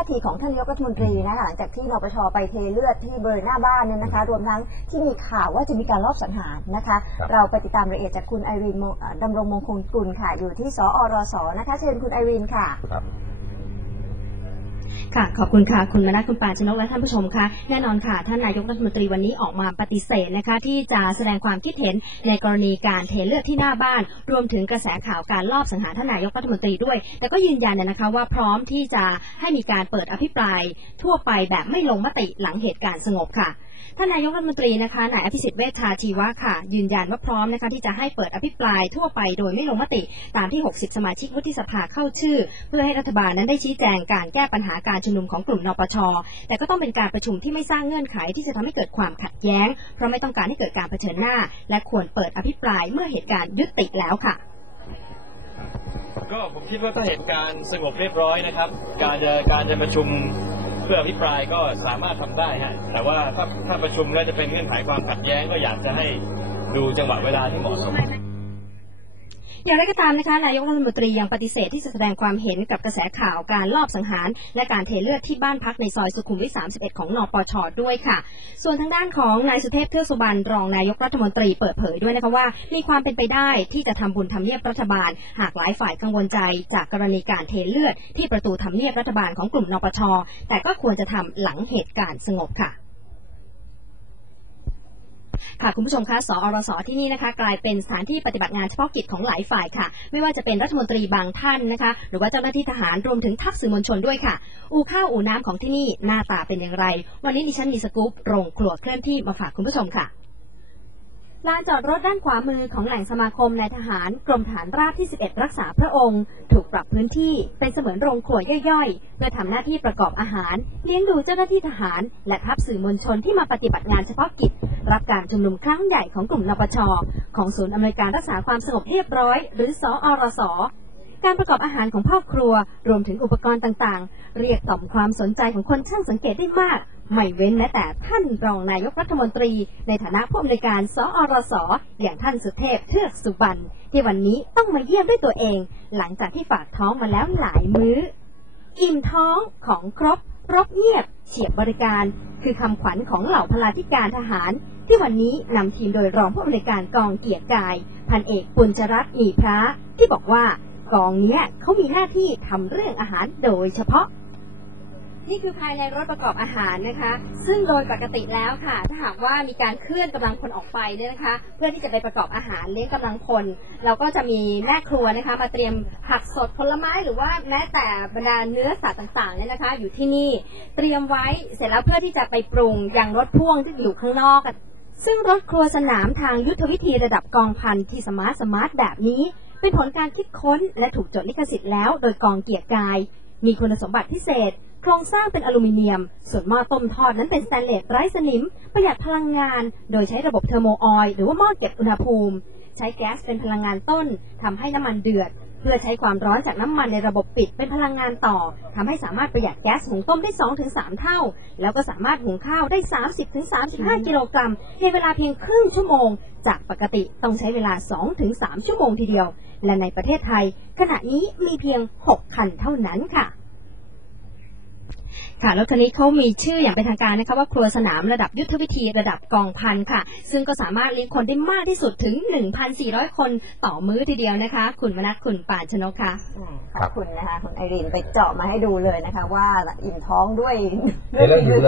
าทีของท่านนายกรัฐมนตรีนะคะหลังจากที่นปชไปเทเลือดที่บริเวณหน้าบ้านเนี่ยนะคะ รวมทั้งที่มีข่าวว่าจะมีการลอบสังหารนะคะครับเราไปติดตามรายละเอียดจากคุณไอรีนโมเอ่อดำรงมงคลกุลค่ะ อยู่ที่สอรสนะคะ เชิญคุณไอรีนค่ะ ค่ะ ขอบคุณค่ะ คุณมนัสคุณปานชนกและท่านผู้ชมค่ะ แน่นอนค่ะ ท่านนายกรัฐมนตรีวันนี้ออกมาปฏิเสธนะคะ ที่จะแสดงความคิดเห็นในกรณีการเทเลือดที่หน้าบ้าน รวมถึงกระแสข่าวการลอบสังหารท่านนายกรัฐมนตรีด้วย แต่ก็ยืนยันนะคะว่าพร้อมที่จะให้มีการเปิดอภิปราย ทั่วไปแบบไม่ลงมติหลังเหตุการณ์สงบค่ะท่านนายกรัฐมนตรีนะคะนายอภิสิทธิ์เวชชาชีวะค่ะ ยืนยันว่าพร้อมนะคะที่จะให้เปิดอภิปรายทั่วไปโดยไม่ลงมติ ตามที่ 60 สมาชิกวุฒิสภาเข้าชื่อ เพื่อให้รัฐบาลนั้นได้ชี้แจงการแก้ปัญหาการชุมนุมของกลุ่มนปช แต่ก็ต้องเป็นการประชุมที่ไม่สร้างเงื่อนไขที่จะทำให้เกิดความขัดแย้ง เพราะไม่ต้องการให้เกิดการเผชิญหน้า และควรเปิดอภิปรายเมื่อเหตุการณ์ยุติแล้วค่ะก็ผมคิดว่าถ้าเหตุการณ์สงบเรียบร้อยนะครับ การจะการจะประชุมเพื่ออภิปรายก็สามารถทำได้ฮะแต่ว่าถ้าถ้าประชุมแล้วจะเป็นเงื่อนไขความขัดแย้งก็อยากจะให้ดูจังหวะเวลาที่เหมาะสม อย่างไรก็ตามนะคะนายกรัฐมนตรียังปฏิเสธที่จะแสดงความเห็นกับกระแสข่าวการลอบสังหาร และการเทเลือดที่บ้านพักในซอยสุขุมวิท 31 ของนปชด้วยค่ะ ส่วนทางด้านของนายสุเทพเทือกสุบรรณรองนายกรัฐมนตรีเปิดเผยด้วยนะคะว่า มีความเป็นไปได้ที่จะทำบุญทำเนียบรัฐบาล หากหลายฝ่ายกังวลใจ จากกรณีการเทเลือดที่ประตูทำเนียบรัฐบาลของกลุ่มนปชแต่ก็ควรจะทำหลังเหตุการณ์สงบค่ะ ค่ะคุณผู้ชมคะสอรสที่นี่นะคะ กลายเป็นสถานที่ปฏิบัติงานเฉพาะกิจของหลายฝ่ายค่ะ ไม่ว่าจะเป็นรัฐมนตรีบางท่านนะคะ หรือว่าเจ้าหน้าที่ทหารรวมถึงทัพสื่อมวลชนด้วยค่ะ อู่ข้าวอู่น้ำของที่นี่หน้าตาเป็นอย่างไร วันนี้ดิฉันมีสกู๊ปโรงครัวเคลื่อนที่มาฝากคุณผู้ชมค่ะ ลานจอดรถด้านขวามือของแหล่งสมาคมนายทหารกรมฐานราบที่ 11 รักษาพระองค์ ถูกปรับพื้นที่เป็นเสมือนโรงครัวย่อยๆ เพื่อทำหน้าที่ประกอบอาหาร เลี้ยงดูเจ้าหน้าที่ทหาร และทัพสื่อมวลชนที่มาปฏิบัติงานเฉพาะกิจ รับการชุมนุมครั้งใหญ่ของกลุ่มนปช ของศูนย์อำนวยการรักษาความสงบเรียบร้อย หรือสอรสการประกอบอาหารของพ่อครัว รวมถึงอุปกรณ์ต่างๆ เรียกต่อมความสนใจของคนช่างสังเกตได้มาก ไม่เว้นแม้แต่ท่านรองนายกรัฐมนตรี ในฐานะผู้อำนวยการสอรสออย่างท่านสุเทพเทือกสุบรรณที่วันนี้ต้องมาเยี่ยมด้วยตัวเอง หลังจากที่ฝากท้องมาแล้วหลายมื้อ อิ่มท้องของครบรบเงียบ เฉียบบริการ คือคำขวัญของเหล่าพลาธิการทหาร ที่วันนี้นำทีมโดยรองผู้อำนวยการกองเกียรติกาย พันเอกปุญจรัตน์มีพระที่บอกว่ากองเนี้ยเขามีหน้าที่ทำเรื่องอาหารโดยเฉพาะ นี่คือภายในรถประกอบอาหารนะคะ ซึ่งโดยปกติแล้วค่ะ ถ้าหากว่ามีการเคลื่อนกำลังพลออกไปเนี่ยนะคะ เพื่อที่จะไปประกอบอาหารเลี้ยงกำลังพลเราก็จะมีแม่ครัวนะคะ มาเตรียมผักสดผลไม้หรือว่าแม้แต่บรรดาเนื้อสัตว์ต่างๆเนี่ยนะคะ อยู่ที่นี่เตรียมไว้เสร็จแล้วเพื่อที่จะไปปรุงอยังรถพ่วงที่อยู่ข้างนอกซึ่งรถครัวสนามทางยุทธวิธีระดับกองพันที่สมาร์ทสมาร์ทแบบนี้ เป็นผลการคิดค้นและถูกจดลิขสิทธิ์แล้ว โดยกองเกียรติกาย มีคุณสมบัติพิเศษ โครงสร้างเป็นอลูมิเนียม ส่วนหม้อต้มทอดนั้นเป็นสแตนเลสไร้สนิม ประหยัดพลังงาน โดยใช้ระบบเทอร์โมออยล์หรือว่าหม้อเก็บอุณหภูมิ ใช้แก๊สเป็นพลังงานต้นทำให้น้ำมันเดือด เพื่อใช้ความร้อนจากน้ำมันในระบบปิดเป็นพลังงานต่อทำให้สามารถประหยัดแก๊สหุงต้มได้ 2-3 เท่า แล้วก็สามารถหุงข้าวได้ 30-35 กิโลกรัมในเวลาเพียงครึ่งชั่วโมง จากปกติต้องใช้เวลา 2-3 ชั่วโมงทีเดียว และในประเทศไทย ขณะนี้มีเพียง 6 คันเท่านั้นค่ะ ค่ะรถคันนี้เขามีชื่ออย่างเป็นทางการนะคะว่าครัวสนามระดับยุทธวิธีระดับกองพันค่ะ ซึ่งก็สามารถเลี้ยงคนได้มากที่สุดถึง 1,400 คนต่อมื้อทีเดียวนะคะ คุณมนัสคุณป่านชนกค่ะอืมขอบคุณนะคะคุณไอรีนไปเจาะมาให้ดูเลยนะคะ ว่าอิ่มท้องด้วยเห็นแล้วหิวเลย